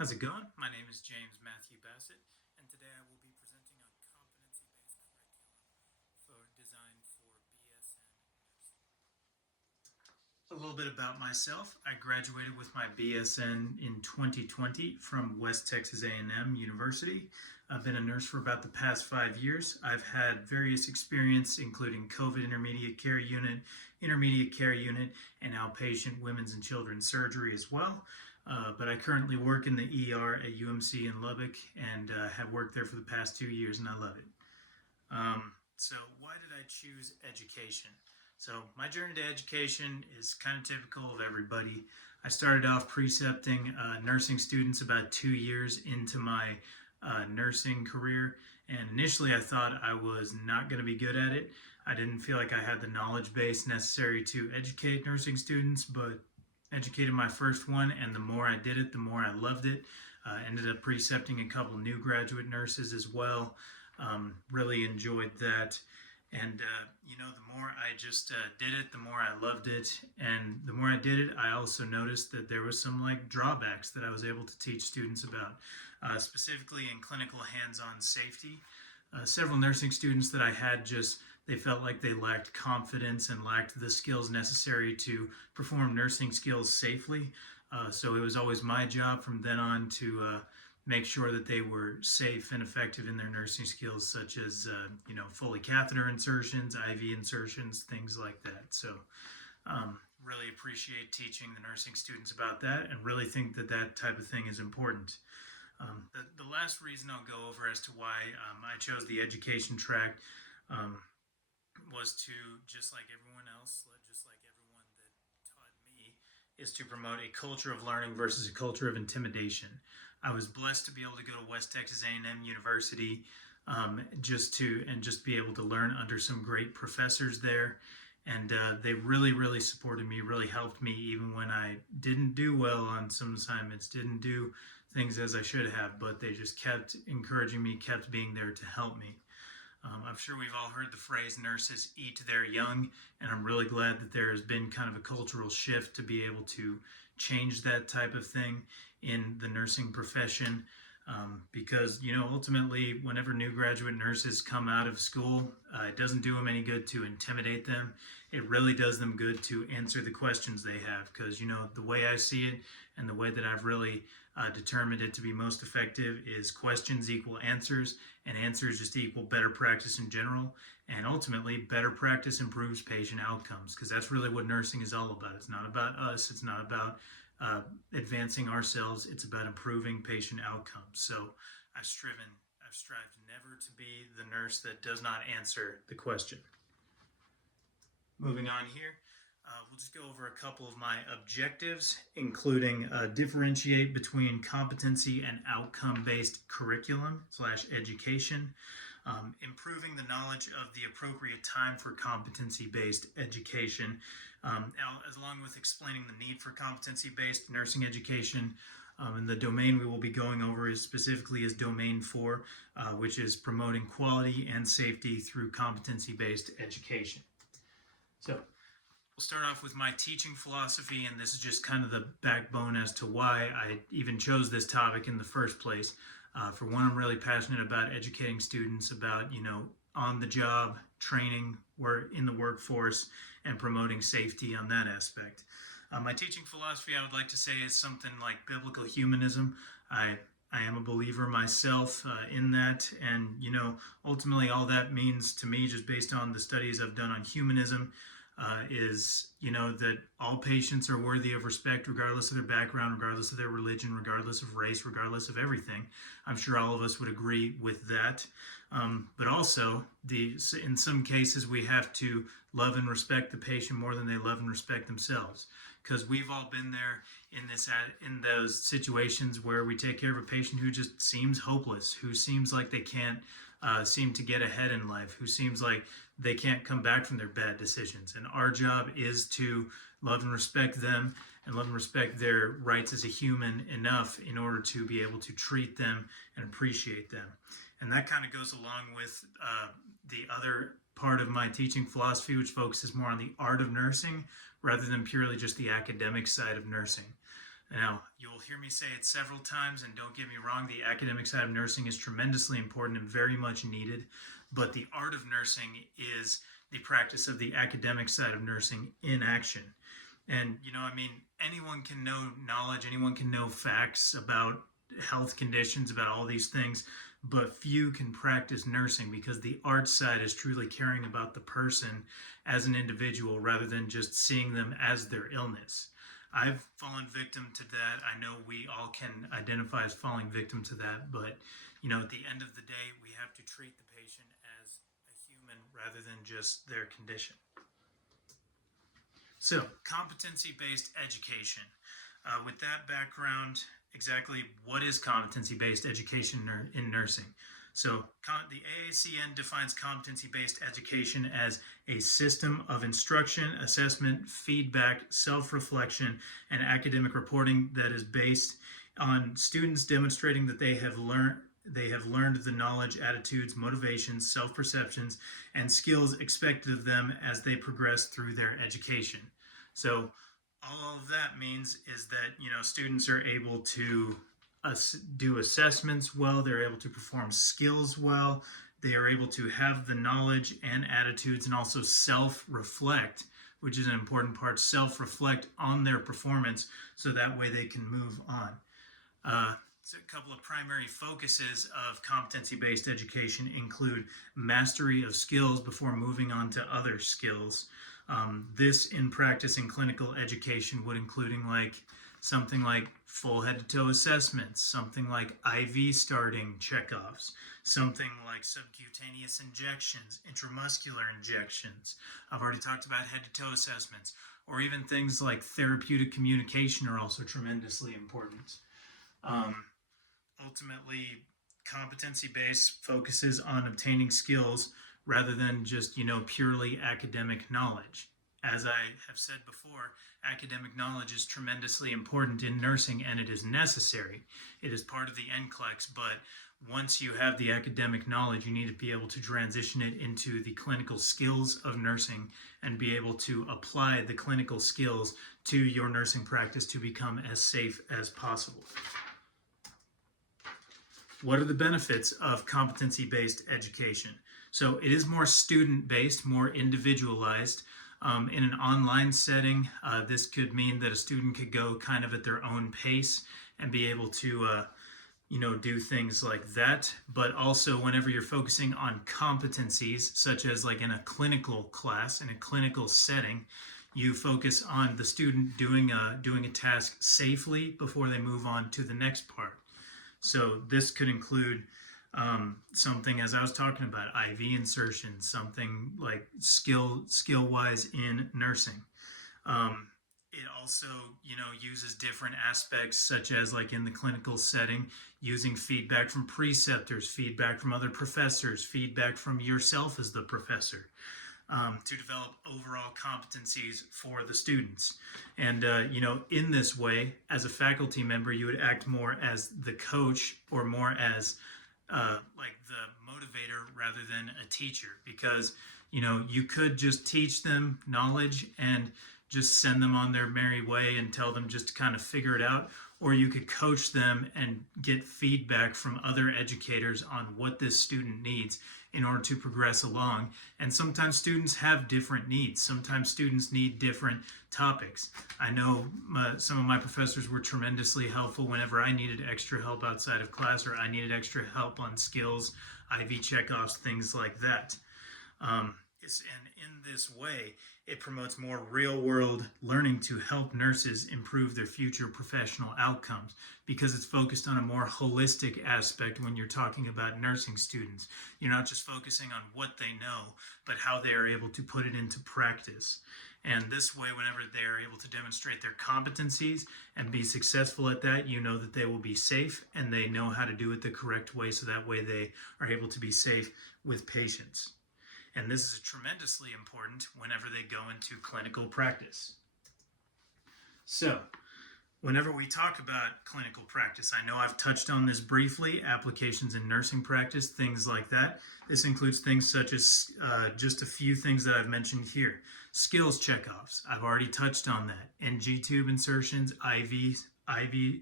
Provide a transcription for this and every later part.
How's it going? My name is James Matthew Bassett, and today I will be presenting on competency-based curriculum designed for BSN nursing. A little bit about myself. I graduated with my BSN in 2020 from West Texas A&M University. I've been a nurse for about the past 5 years. I've had various experience, including COVID intermediate care unit, and outpatient women's and children's surgery as well. But I currently work in the ER at UMC in Lubbock and have worked there for the past 2 years, and I love it. So why did I choose education? So my journey to education is kind of typical of everybody. I started off precepting nursing students about 2 years into my nursing career, and initially I thought I was not going to be good at it. I didn't feel like I had the knowledge base necessary to educate nursing students, but educated my first one, and the more I did it, the more I loved it. Ended up precepting a couple new graduate nurses as well. Really enjoyed that. And, the more I just did it, the more I loved it. And the more I did it, I also noticed that there was some drawbacks that I was able to teach students about, specifically in clinical hands-on safety. Several nursing students that I had they felt like they lacked confidence and lacked the skills necessary to perform nursing skills safely. So it was always my job from then on to make sure that they were safe and effective in their nursing skills, such as, Foley catheter insertions, IV insertions, things like that. So really appreciate teaching the nursing students about that and really think that that type of thing is important. The last reason I'll go over as to why I chose the education track was to, just like everyone else, just like everyone that taught me, is to promote a culture of learning versus a culture of intimidation. I was blessed to be able to go to West Texas A&M University just be able to learn under some great professors there. And they really, really supported me, really helped me even when I didn't do well on some assignments, didn't do things as I should have, but they just kept encouraging me, kept being there to help me. I'm sure we've all heard the phrase nurses eat their young, and I'm really glad that there has been kind of a cultural shift to be able to change that type of thing in the nursing profession. Because, ultimately, whenever new graduate nurses come out of school, it doesn't do them any good to intimidate them. It really does them good to answer the questions they have, because, the way I see it and the way that I've really determined it to be most effective is questions equal answers, and answers just equal better practice in general. And ultimately, better practice improves patient outcomes, because that's really what nursing is all about. It's not about us. It's not about advancing ourselves. It's about improving patient outcomes. So I've strived never to be the nurse that does not answer the question. Moving on here, we'll just go over a couple of my objectives, including differentiate between competency and outcome-based curriculum / education, improving the knowledge of the appropriate time for competency-based education, along with explaining the need for competency-based nursing education. And the domain we will be going over is Domain 4, which is promoting quality and safety through competency-based education. So we'll start off with my teaching philosophy, and this is just kind of the backbone as to why I even chose this topic in the first place. For one, I'm really passionate about educating students about, on-the-job training, in the workforce, and promoting safety on that aspect. My teaching philosophy, I would like to say, is something like biblical humanism. I am a believer myself in that, and, ultimately all that means to me, just based on the studies I've done on humanism, is, that all patients are worthy of respect regardless of their background, regardless of their religion, regardless of race, regardless of everything. I'm sure all of us would agree with that. But also, in some cases, we have to love and respect the patient more than they love and respect themselves. Because we've all been there in those situations where we take care of a patient who just seems hopeless, who seems like they can't seem to get ahead in life, who seems like they can't come back from their bad decisions. And our job is to love and respect them and love and respect their rights as a human enough in order to be able to treat them and appreciate them. And that kind of goes along with the other part of my teaching philosophy, which focuses more on the art of nursing rather than purely just the academic side of nursing. Now, you'll hear me say it several times, and don't get me wrong, the academic side of nursing is tremendously important and very much needed, but the art of nursing is the practice of the academic side of nursing in action. And, anyone can know knowledge, anyone can know facts about health conditions, about all these things, but few can practice nursing because the art side is truly caring about the person as an individual rather than just seeing them as their illness. I've fallen victim to that. I know we all can identify as falling victim to that, but at the end of the day, we have to treat the patient as a human rather than just their condition. So, competency-based education. With that background, exactly what is competency-based education in nursing? So, the AACN defines competency-based education as a system of instruction, assessment, feedback, self-reflection, and academic reporting that is based on students demonstrating that they have learned the knowledge, attitudes, motivations, self-perceptions, and skills expected of them as they progress through their education. So all of that means is that students are able to do assessments well, they're able to perform skills well, they are able to have the knowledge and attitudes, and also self-reflect, which is an important part, self-reflect on their performance so that way they can move on. So a couple of primary focuses of competency-based education include mastery of skills before moving on to other skills. This in practice in clinical education would including something like full head-to-toe assessments, something like IV starting checkoffs, something like subcutaneous injections, intramuscular injections. I've already talked about head-to-toe assessments, or even things like therapeutic communication are also tremendously important. Ultimately, competency-based focuses on obtaining skills rather than just, purely academic knowledge. As I have said before, academic knowledge is tremendously important in nursing and it is necessary. It is part of the NCLEX, but once you have the academic knowledge, you need to be able to transition it into the clinical skills of nursing and be able to apply the clinical skills to your nursing practice to become as safe as possible. What are the benefits of competency-based education? So it is more student-based, more individualized. In an online setting, this could mean that a student could go kind of at their own pace and be able to, do things like that. But also whenever you're focusing on competencies, such as like in a clinical class, in a clinical setting, you focus on the student doing a task safely before they move on to the next part. So this could include something, as I was talking about, IV insertion, something like skill-wise in nursing. It also, uses different aspects, such as like in the clinical setting, using feedback from preceptors, feedback from other professors, feedback from yourself as the professor. To develop overall competencies for the students. And, in this way, as a faculty member, you would act more as the coach or more as like the motivator rather than a teacher, because, you could just teach them knowledge and just send them on their merry way and tell them just to kind of figure it out, or you could coach them and get feedback from other educators on what this student needs in order to progress along. And sometimes students have different needs. Sometimes students need different topics. I know some of my professors were tremendously helpful whenever I needed extra help outside of class, or I needed extra help on skills, IV checkoffs, things like that. And in this way, it promotes more real-world learning to help nurses improve their future professional outcomes, because it's focused on a more holistic aspect when you're talking about nursing students. You're not just focusing on what they know, but how they are able to put it into practice. And this way, whenever they are able to demonstrate their competencies and be successful at that, you know that they will be safe and they know how to do it the correct way, so that way they are able to be safe with patients. And this is tremendously important whenever they go into clinical practice. So, whenever we talk about clinical practice, I know I've touched on this briefly, applications in nursing practice, things like that. This includes things such as just a few things that I've mentioned here. Skills checkoffs, I've already touched on that. NG tube insertions, IV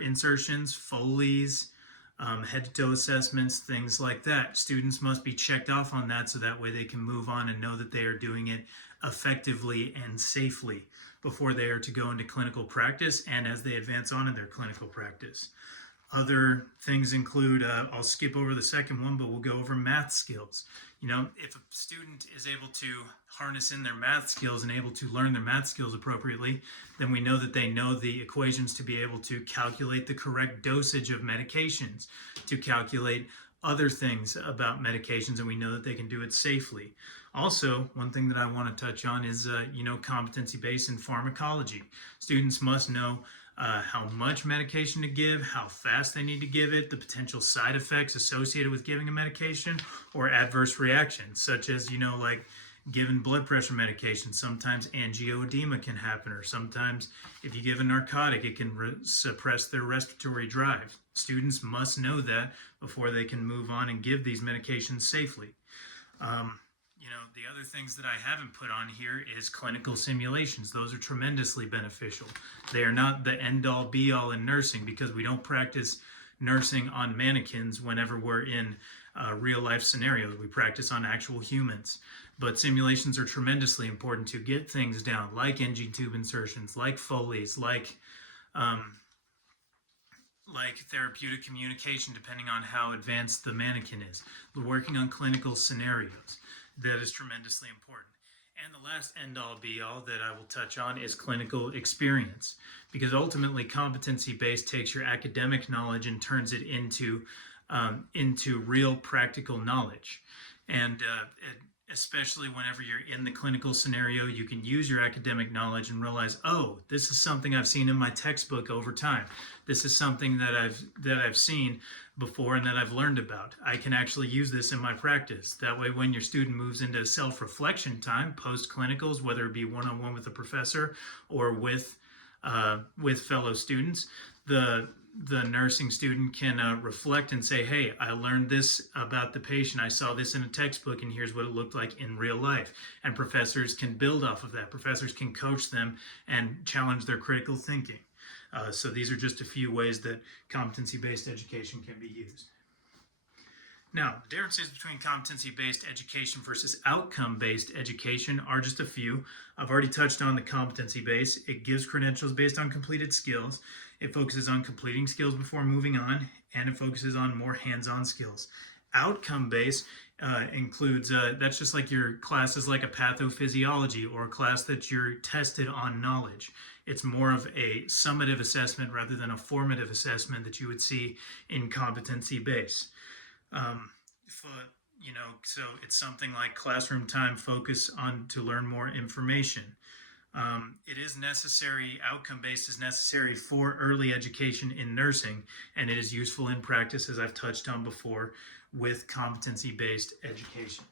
insertions, Foley's, head-to-toe assessments, things like that. Students must be checked off on that so that way they can move on and know that they are doing it effectively and safely before they are to go into clinical practice and as they advance on in their clinical practice. Other things include, I'll skip over the second one, but we'll go over math skills. You know, if a student is able to harness in their math skills and able to learn their math skills appropriately, then we know that they know the equations to be able to calculate the correct dosage of medications, to calculate other things about medications, and we know that they can do it safely. Also, one thing that I want to touch on is, competency-based in pharmacology. Students must know how much medication to give, how fast they need to give it, the potential side effects associated with giving a medication, or adverse reactions, such as, like given blood pressure medication, sometimes angioedema can happen, or sometimes if you give a narcotic, it can suppress their respiratory drive. Students must know that before they can move on and give these medications safely. The other things that I haven't put on here is clinical simulations. Those are tremendously beneficial. They are not the end-all be-all in nursing because we don't practice nursing on mannequins whenever we're in real-life scenarios. We practice on actual humans. But simulations are tremendously important to get things down, like NG tube insertions, like Foley's, like therapeutic communication, depending on how advanced the mannequin is. We're working on clinical scenarios. That is tremendously important. And the last end-all be-all that I will touch on is clinical experience, because ultimately competency-based takes your academic knowledge and turns it into real practical knowledge. And especially whenever you're in the clinical scenario, you can use your academic knowledge and realize, oh, this is something I've seen in my textbook over time. This is something that I've seen before and that I've learned about. I can actually use this in my practice. That way, when your student moves into self-reflection time, post-clinicals, whether it be one-on-one with a professor or with fellow students, the nursing student can reflect and say, hey, I learned this about the patient. I saw this in a textbook, and here's what it looked like in real life. And professors can build off of that. Professors can coach them and challenge their critical thinking. So these are just a few ways that competency-based education can be used. Now, the differences between competency-based education versus outcome-based education are just a few. I've already touched on the competency-based. It gives credentials based on completed skills. It focuses on completing skills before moving on, and it focuses on more hands-on skills. Outcome-based includes, that's just like your class is like a pathophysiology or a class that you're tested on knowledge. It's more of a summative assessment rather than a formative assessment that you would see in competency-based. So it's something like classroom time focus on to learn more information. It is necessary, outcome-based is necessary for early education in nursing, and it is useful in practice, as I've touched on before, with competency-based education.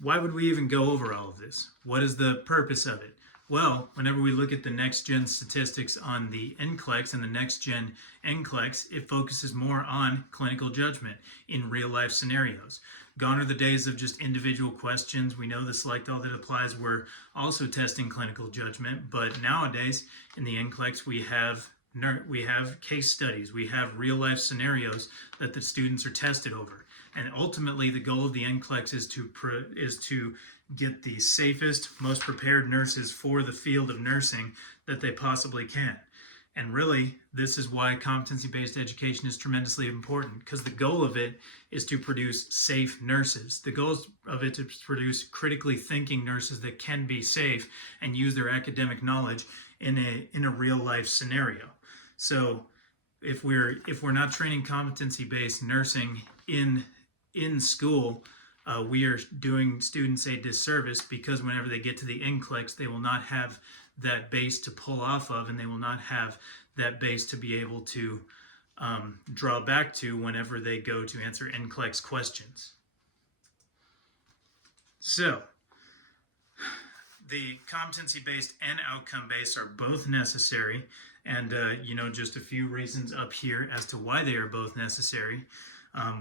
Why would we even go over all of this? What is the purpose of it? Well, whenever we look at the next-gen statistics on the NCLEX and the next-gen NCLEX, it focuses more on clinical judgment in real-life scenarios. Gone are the days of just individual questions. We know the select all that applies. We're also testing clinical judgment, but nowadays in the NCLEX we have case studies, we have real-life scenarios that the students are tested over. And ultimately, the goal of the NCLEX is to get the safest, most prepared nurses for the field of nursing that they possibly can. And really, this is why competency-based education is tremendously important, because the goal of it is to produce safe nurses. The goal of it is to produce critically thinking nurses that can be safe and use their academic knowledge in a real-life scenario. So if we're not training competency-based nursing in school, we are doing students a disservice, because whenever they get to the NCLEX, they will not have that base to pull off of, and they will not have that base to be able to draw back to whenever they go to answer NCLEX questions. So, the competency-based and outcome-based are both necessary, and just a few reasons up here as to why they are both necessary.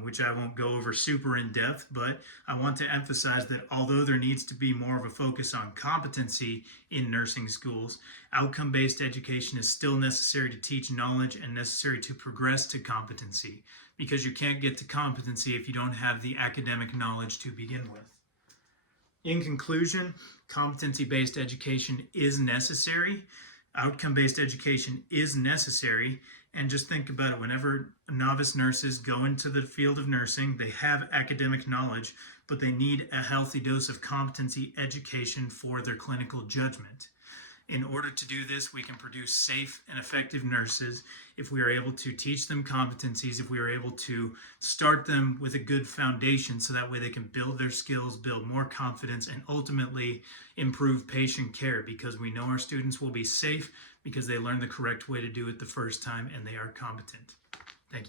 which I won't go over super in depth, but I want to emphasize that although there needs to be more of a focus on competency in nursing schools, outcome-based education is still necessary to teach knowledge and necessary to progress to competency, because you can't get to competency if you don't have the academic knowledge to begin with. In conclusion, competency-based education is necessary. Outcome-based education is necessary. And just think about it, whenever novice nurses go into the field of nursing, they have academic knowledge, but they need a healthy dose of competency education for their clinical judgment. In order to do this, we can produce safe and effective nurses if we are able to teach them competencies, if we are able to start them with a good foundation so that way they can build their skills, build more confidence, and ultimately improve patient care, because we know our students will be safe because they learn the correct way to do it the first time and they are competent.